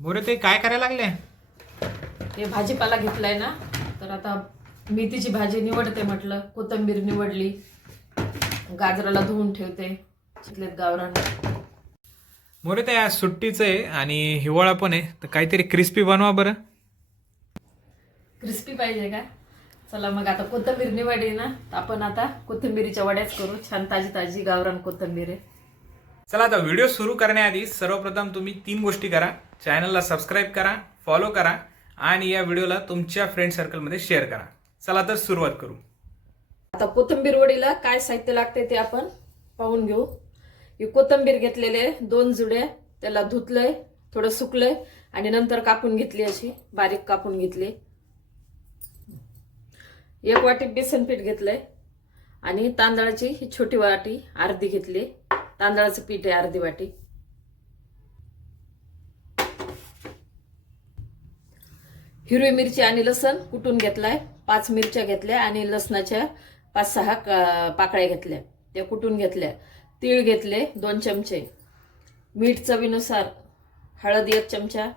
मोरे ते काय करायला लागले? हे भाजीपाला घेतलाय ना तर आता मेथीची भाजी निवडते म्हटलं कोथिंबीर निवडली गाजराला धुवून ठेवते चिकलेत गावरान. मोरे ते आज सुट्टीचं आहे आणि हिवाळा पण आहे तर काहीतरी क्रिस्पी बनवा बरं. क्रिस्पी पाहिजे का? चला मग आता कोथिंबीर निवडली ना तर आपण आता कोथिंबीरीच्या वड्याच करू. छान ताजी ताजी गावरान कोथिंबीर आहे. चला आता व्हिडिओ सुरू करण्याआधी सर्वप्रथम तुम्ही तीन गोष्टी करा. चॅनलला सबस्क्राईब करा फॉलो करा आणि या व्हिडिओला तुमच्या फ्रेंड सर्कलमध्ये शेअर करा. चला तर सुरुवात करू. आता कोथिंबीर वडीला काय साहित्य लागते ते आपण पाहून घेऊ. ही कोथिंबीर घेतलेले दोन जुडे त्याला धुतलंय थोडं सुकलंय आणि नंतर कापून घेतली अशी बारीक कापून घेतली. एक वाटी बेसन पीठ घेतलंय आणि तांदळाची ही छोटी वाटी अर्धी घेतली. तांदळाचं पीठ आहे अर्धी वाटी. हिरवी मिरची आणि लसण कुटून घेतलाय. पाच मिरच्या घेतल्या आणि लसणाच्या पाच सहा का- पाकळ्या घेतल्या. त्या कुटून घेतल्या. तीळ घेतले दोन चमचे. मीठ चवीनुसार हळद एक चमचा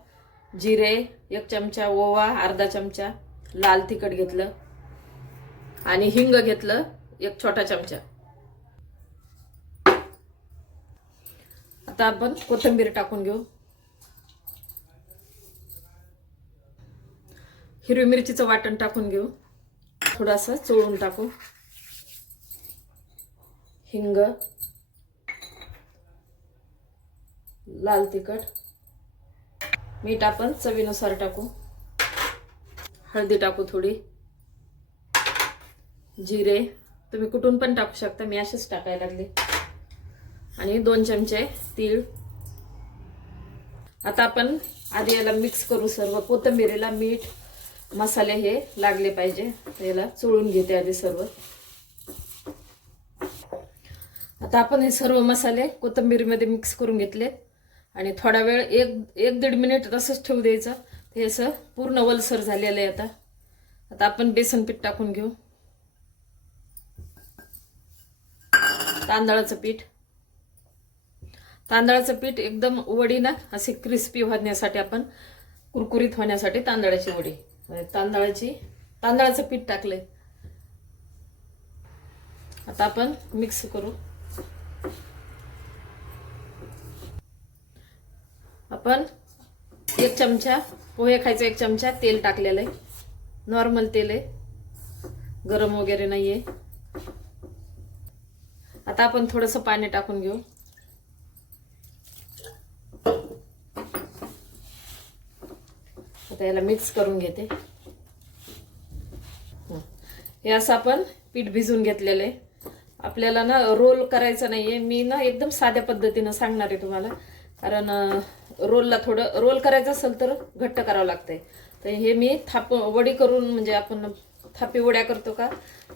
जिरे एक चमचा ओवा अर्धा चमचा लाल तिखट घेतलं. आणि हिंग घेतलं एक छोटा चमचा. आता आपण कोथिंबीर टाकून घेऊ. हिरवी मिरचीचं वाटण टाकून घेऊ. थोडासा चोळून टाकू. हिंग. लाल तिखट. मीठ आपण चवीनुसार टाकू. हळदी टाकू थोडी. जिरे. तुम्ही कुठून पण टाकू शकता मी असेच टाकायला लागले. आणि दोन चमचे तीळ. आता आपण आधी याला मिक्स करू सर्व. कोथंबिरीला मीठ मसाले हे लागले पाहिजे. याला चोळून घेते आधी सर्व. आता आपण हे सर्व मसाले कोथंबिरीमध्ये मिक्स करून घेतले. आणि थोडा वेळ एक एक दीड मिनिट तसंच ठेवू द्यायचं. ते असं पूर्ण वलसर झालेलं आहे आता. आता आपण बेसन पीठ टाकून घेऊ. तांदळाचं पीठ. तांदळाचं पीठ एकदम वडी ना असे क्रिस्पी होण्यासाठी आपण कुरकुरीत होण्यासाठी तांदळाची वडी. तांदळाची तांदळाचं पीठ टाकलंय. आता आपण मिक्स करू. आपण एक चमचा पोहे खायचा एक चमचा तेल टाकलेलं आहे. नॉर्मल तेल आहे. गरम वगैरे नाही आहे आता आपण थोडंसं पाणी टाकून घेऊ. आता याला मिक्स करून घेते. हे असं आपण पीठ भिजून घेतलेलं आहे. आपल्याला ना रोल करायचा नाही आहे मी ना एकदम साध्या पद्धतीनं सांगणार आहे तुम्हाला. कारण रोलला थोडं रोल करायचं असेल तर घट्ट करावं लागतंय. तर हे मी थाप वडी करून म्हणजे आपण थापी वड्या करतो का?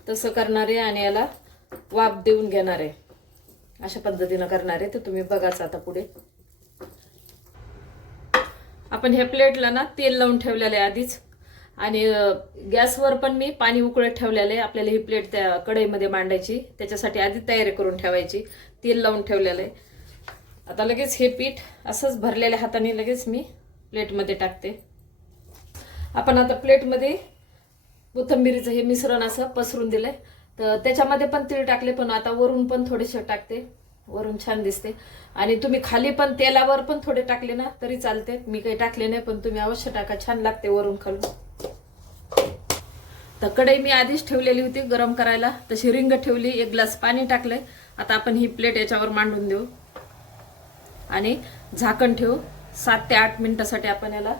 तसं करणार आहे आणि याला वाफ देऊन घेणार आहे. अशा पद्धतीनं करणार आहे. तर तुम्ही बघाच आता पुढे. आपण ह्या प्लेटला ना तेल लावून ठेवलेलं आहे आधीच. आणि गॅसवर पण मी पाणी उकळत ठेवलेलं आहे. आपल्याला ही प्लेट त्या कढईमध्ये मांडायची. त्याच्यासाठी आधी तयारी करून ठेवायची. तेल लावून ठेवलेलं आहे. आता लगेच हे पीठ असंच भरलेल्या हाताने लगेच मी प्लेटमध्ये टाकते. आपण आता प्लेटमध्ये कोथिंबिरीचं हे मिश्रण असं पसरून दिलंय. तर त्याच्यामध्ये पण तीळ टाकले पण आता वरून पण थोडेसे टाकते. वरून छान दिसते. आणि तुम्ही खाली पण तेलावर पण थोडे टाकले ना तरी चालते. मी काही टाकले नाही पण तुम्ही अवश्य टाका. छान लागते वरून खालून. तर कढई मी आधीच ठेवलेली होती गरम करायला. तशी रिंग ठेवली एक ग्लास पाणी टाकलंय. आता आपण ही प्लेट याच्यावर मांडून देऊ. आणि झाकण ठेवू. सात ते आठ मिनिटासाठी आपण याला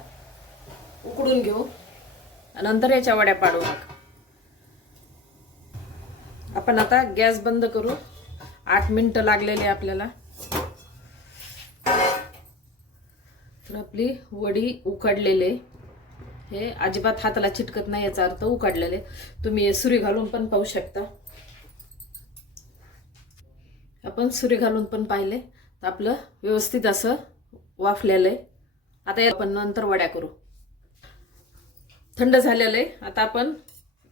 उकडून घेऊ. नंतर याच्या वड्या पाडू. मग आपण आता गॅस बंद करू. आठ मिनटं लागलेले आहे आपल्याला. तर आपली वडी उकडलेले. हे अजिबात हाताला चिटकत नाही याचा अर्थ उकडलेले. तुम्ही सुरी घालून पण पाहू शकता. आपण सुरी घालून पण पाहिले. तर आपलं व्यवस्थित असं वाफलेलं आहे. आता या आपण नंतर वड्या करू. थंड झालेलं आहे. आता आपण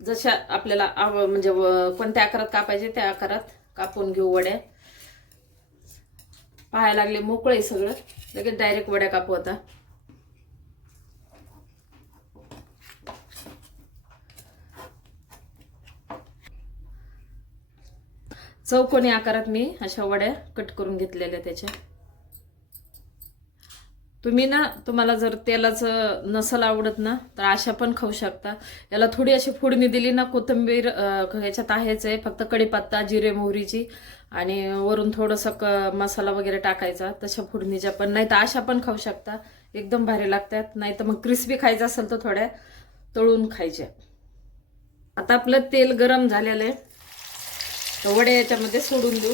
जशा आपल्याला आव- म्हणजे व- कोणत्या आकारात कापायचे त्या आकारात कापून घेऊ वड्या. पाहायला लागले मोकळे सगळं. लगेच डायरेक्ट वड्या कापू आता. चौकोनी आकारात मी अशा वड्या कट करून घेतलेल्या त्याच्या. तुम्ही ना तुम्हाला जर तेलाचं नसल आवडत ना तर अशा पण खाऊ शकता. याला थोडी अशी फोडणी दिली ना कोथिंबीर ह्याच्यात आहेच आहे फक्त कढीपत्ता जिरे मोहरीची आणि वरून थोडंसं क मसाला वगैरे टाकायचा तशा फोडणीच्या पण. नाही तर अशा पण खाऊ शकता. एकदम भारी लागतात. नाही तर मग क्रिस्पी खायचं असेल तर थोड्या तळून खायच्या. आता आपलं तेल गरम झालेलं आहे. तर वडे याच्यामध्ये सोडून देऊ.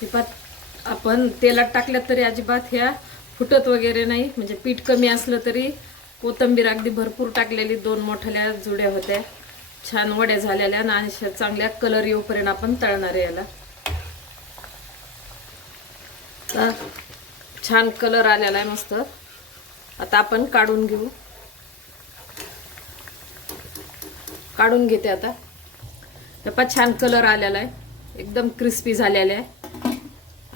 हे आपण तेलात टाकल्यात तरी अजिबात ह्या फुटत वगैरे नाही. म्हणजे पीठ कमी असलं तरी कोथंबीर अगदी भरपूर टाकलेली दोन मोठ्या जुड्या होत्या. छान वड्या झालेल्या आणि अशा चांगल्या कलर येऊपर्यंत आपण तळणार आहे याला. छान कलर आलेला आहे मस्त. आता आपण काढून घेऊ. काढून घेते आता. त्या छान कलर आलेला आहे. एकदम क्रिस्पी झालेला आहे.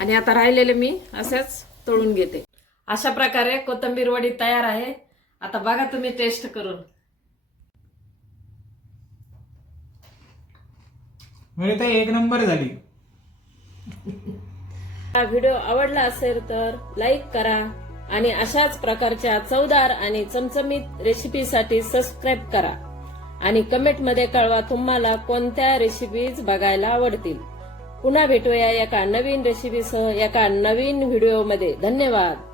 आणि आता राहिलेले मी असेच तळून घेते. अशा प्रकारे कोथिंबीर वडी तयार आहे. आता बघा तुम्ही टेस्ट करून. म्हणजे ते एक नंबर झाली. हा व्हिडिओ आवडला असेल तर लाईक करा आणि अशाच प्रकारच्या चवदार आणि चमचमीत रेसिपीसाठी सबस्क्राईब करा. आणि कमेंटमध्ये कळवा तुम्हाला कोणत्या रेसिपीज बघायला आवडतील. पुन्हा भेटूया एका नवीन रेसिपीसह एका नवीन व्हिडिओमध्ये धन्यवाद.